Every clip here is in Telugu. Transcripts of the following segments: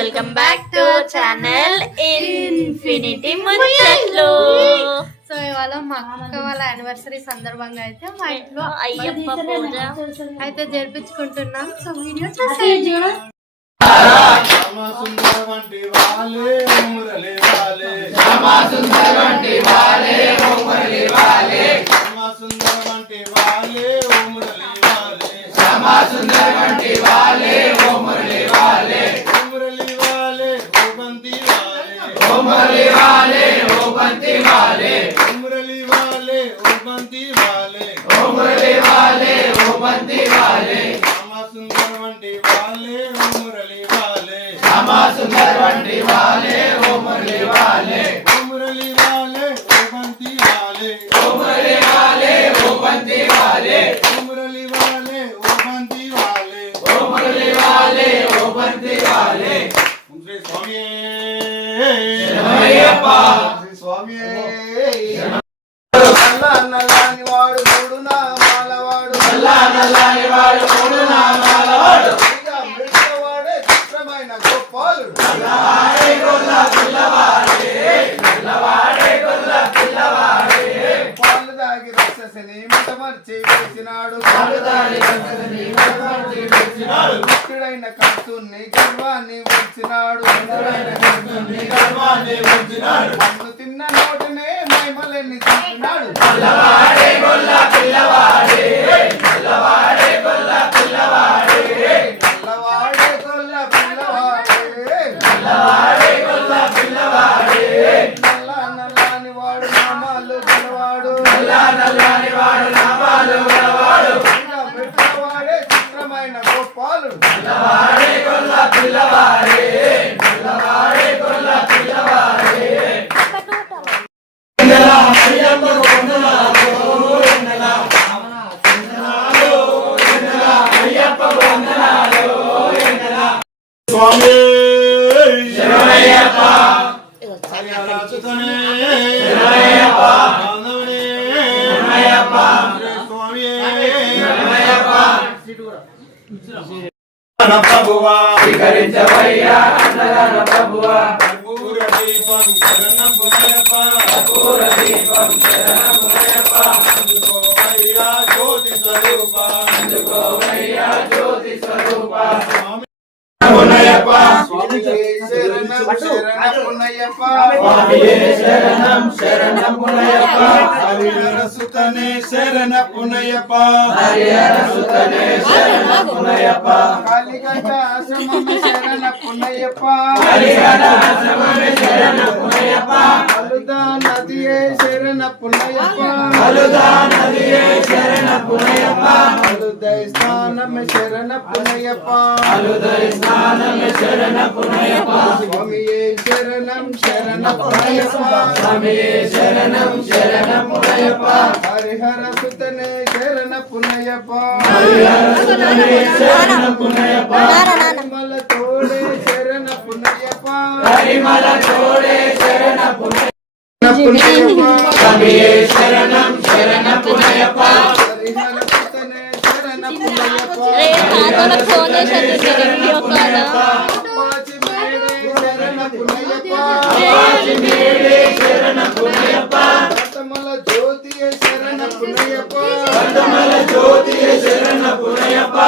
Welcome back to channel infinity ముచ్చట్లు. సో ఇవాళ మా అక్క వాళ్ళ యానివర్సరీ సందర్భంగా అయితే మా ఇంట్లో అయ్యప్ప పూజ అయితే జరిపించుకుంటున్నాం. సో వీడియో చూసేయండి. భక్తుడైన కర్తుని గర్వాన్ని వచ్చినాడు. మన్ను తిన్న నోటనే మైమలెన్ని తింటున్నాడు. నల్లని వాడు నామాలు గలవాడు. పెట్టవాడే చిత్రమైన గోపాలుడు. స్వామి ప్రభువా స్వీకరించవయ్యా అన్నదాన ప్రభువా. కర్పూర దీపం శరణం పునయప్ప, కర్పూర దీపం శరణం పునయప్ప. అందుకోవయ్యా జ్యోతి స్వరూప, అందుకోవయ్యా జ్యోతి స్వరూప. పునయప్ప స్వామియే శరణం శరణం పునయప్ప, స్వామియే శరణం శరణం పునయప్ప. హరిహర సుతనే శరణ పునయప్ప, హరిహర సుతనే శరణ పునయప్ప. కాళికంఠ ఆశ్రమమే శరణ పునయప్ప, హరిహర ఆశ్రమమే శరణ పునయప్ప. అలుదా నదియే శరణ పునయప్ప, అలుదా నదియే శరణ పునయప్ప. అలుదై స్థానమే శరణ పునయప్ప, అలుదై స్థానమే శరణ పునయప్ప. స్వామియే శరణం శరణ పునయప్ప, స్వామియే శరణం శరణ పునయప్ప. హరిహర సుతనే శరణ పునయప్ప, హరిహర సుతనే శరణ పునయప్ప. హరిమల తోడే శరణ పునయప్ప, హరిమల తోడే శరణ పునయప్ప. స్వామియే శరణం శరణ పునయప్ప, హరిహర సుతనే శరణ పునయప్ప. ఫోన్ చేసి వీడియో కాల్ జ్యోతియే శరణ పునయప్ప, శరణ పునయప్ప. శరణ పునయప్ప,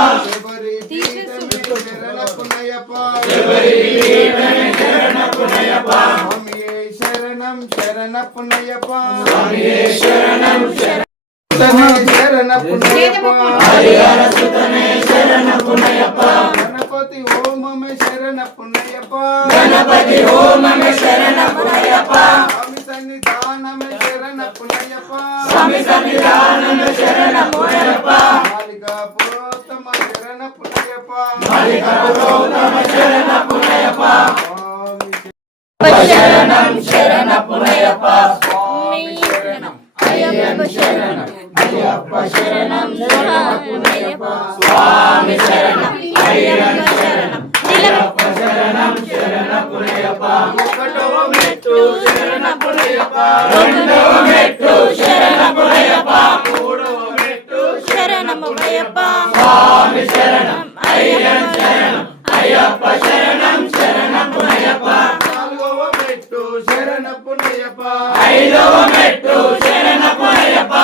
శరణ పునయప్ప. స్వామియే శరణం శరణ పునయప్ప, స్వామియే శరణం శరణ పునయప్ప. హరిహర సుతనే శరణ పునయప్ప. గణపతి ఓమమే శరణ పునయప్ప, గణపతి ఓమమే శరణ పునయప్ప. స్వామి సన్నిధానమే శరణ పునయప్ప, స్వామి సన్నిధానమే శరణ పునయప్ప. మాలికా పురోత్తమ శరణ పునయప్ప, మాలికా పురోత్తమ శరణ పునయప్ప. శరణం శరణ పునయప్ప, స్వామి శరణం అయ్యప్ప శరణం, అయ్యప్ప శరణం శరణ పునయప్ప. స్వామి శరణం అయ్యప్ప శరణం, అయ్యప్ప శరణం శరణ పునయప్ప. ఒకటో మెట్టు శరణ పునయప్ప, రెండో మెట్టు శరణ పునయప్ప, మూడో మెట్టు శరణమయ్యప్ప. స్వామి శరణం అయ్యప్ప శరణం, అయ్యప్ప శరణం శరణం ఐదవ మెట్టు శరణపునయ్యప్ప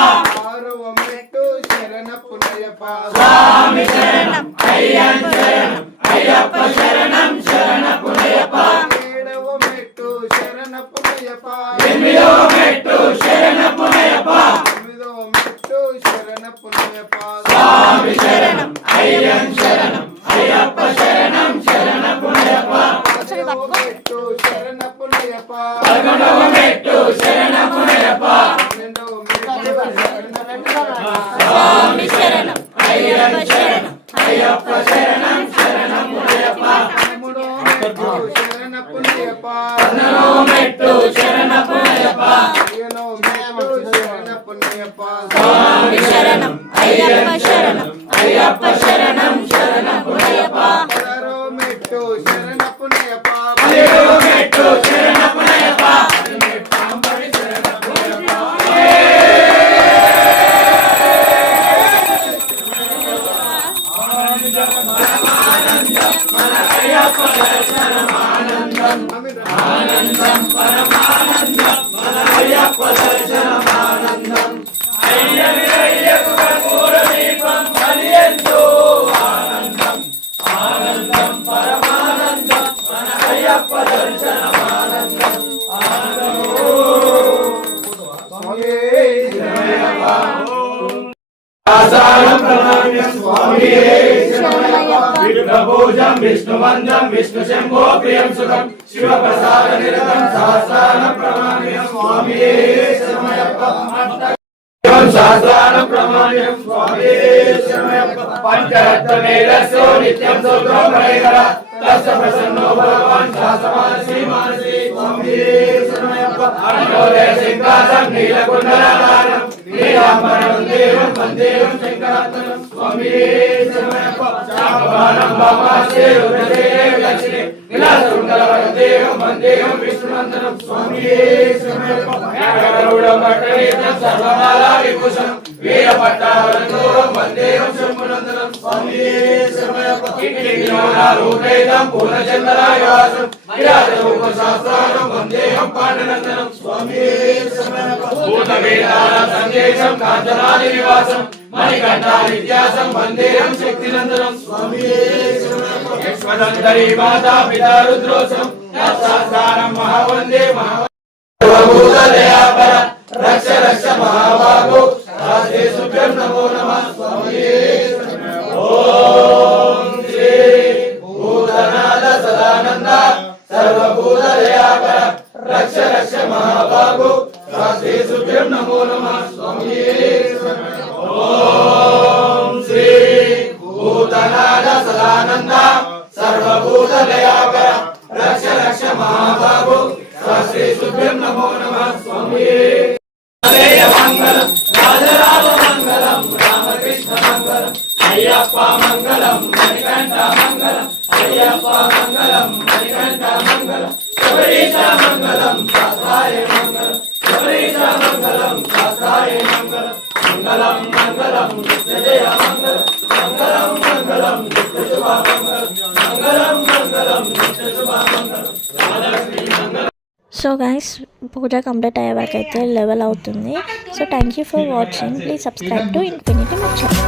ఆరవ మెట్టు శరణపునయ్యప్ప స్వామి శరణం అయ్యన్ శరణం అయ్యప్ప శరణం శరణపునయ్యప్ప ఏడవ మెట్టు శరణపునయ్యప్ప ఎనిమిదవ మెట్టు శరణపునయ్యప్ప తొమ్మిదవ మెట్టు శరణపునయ్యప్ప స్వామి శరణం అయ్యన్ శరణం అయ్యప్ప శరణం శరణపునయ్యప్ప పదవ మెట్టు శరణపునయ్యప్ప పదకొండవ మెట్టు శరణపునయ్యప్ప పన్నెండవ మెట్టు స్వామి శరణం అయ్యప్ప శరణం అయ్యప్ప శరణం శరణపునయ్యప్ప పదమూడవ మెట్టు శరణపునయ్యప్ప పద్నాలుగవ మెట్టు శరణపునయ్యప్ప పదిహేనవ మెట్టు శరణపునయ్యప్ప స్వామి శరణం అయ్యప్ప శరణం అయ్యప్ప శరణం శరణపునయ్యప్ప పదహారవ మెట్టు శరణపునయ్యప్ప పదిహేడవ మెట్టు శరణపునయ్యప్ప ఆనందం పరమానందం మన అయ్యప్ప దర్శనమానందం అయ్యకు కర్పూర దీపం కలియంతో ఆనందం ఆనందం పరమానందం మన అయ్యప్ప దర్శనమానందం ఆసారం ప్రణామ్యం స్వామియే విష్ణుభూజం విష్ణువందం విష్ణు శంభో ప్రియం సుఖం శివప్రసాద నిరతం సహస్రానం ప్రణామ్యం స్వామియే శరణమయ్యప్ప సహస్రానం ప్రణామ్యం స్వామియే శరణమయ్యప్ప పంచరత్నమేధస్సో నిత్యం సౌత్రం ప్రణయకర తస్య ప్రసన్నో భగవాన్ శాసమానసి మానసి స్వామియే శరణమయ్యప్ప అన్నోదయ సింహాసం నీలకుండలాధారం నీలాంబరం దేవం వందేవం శంకరాత్మనం స్వామియే శరణమయ్యప్ప శాపవానం వామాస్తే రుద్రదేవ లక్ష్మి విలాసకుండలవరదేవం వందేవం విష్ణునందనం స్వామియే శరణమయ్యప్ప ఏకగరుడం పట్టణేతం సర్వమాలా విభూషణం వీరపట్టావరందోరం వందేవం శంభునందనం స్వామియే శరణమయ్యప్ప రూపేతం పూర్ణచంద్రాయవాసం విరాజరూపశాస్త్రానం వందేవం పాండనందనం స్వామియే శరణమయ్యప్ప భూతవేదాల సందేశం కాంచనాది నివాసం మణికంఠా విద్యాసం వందేవం శక్తినందనం స్వామియే శరణమయ్యప్ప యశ్వదంతరీ మాతా పితా రుద్రోసం తత్సాధారం మహావందే మహాభూతదయాపర రక్ష రక్ష మహాబాహో రాజే సుభ్యం నమో నమః స్వామియే శరణమయ్యప్ప ఓం శ్రీ భూతనాథ సదానంద సర్వభూతదయాపర రక్ష రక్ష మహాబాహో రాజే సుభ్యం నమో నమః స్వామియే శరణమయ్యప్ప ఓం శ్రీ భూతనాథ సదానంద సర్వభూతదయాపర రక్ష రక్ష మహాబాహో శ్రీ శుభ్యం నమో నమః స్వామియే మంగళం రాజరాజ మంగళం రామకృష్ణ మంగళం అయ్యప్ప మంగళం మణికంఠ మంగళం అయ్యప్ప మంగళం మణికంఠ మంగళం శబరీశ మంగళం శాస్త్రాయ మంగళం శబరీశ మంగళం శాస్త్రాయ మంగళం మంగళం మంగళం నిత్య జయ మంగళం మంగళం మంగళం నిత్య శుభ మంగళం మంగళం మంగళం నిత్య శుభ మంగళం రాజలక్ష్మి మంగళం. సో గైస్ పూజ కంప్లీట్ అయ్యే వరకు అయితే లెవెల్ అవుతుంది. So thank you for watching. Please subscribe to infinity ముచ్చట్లు.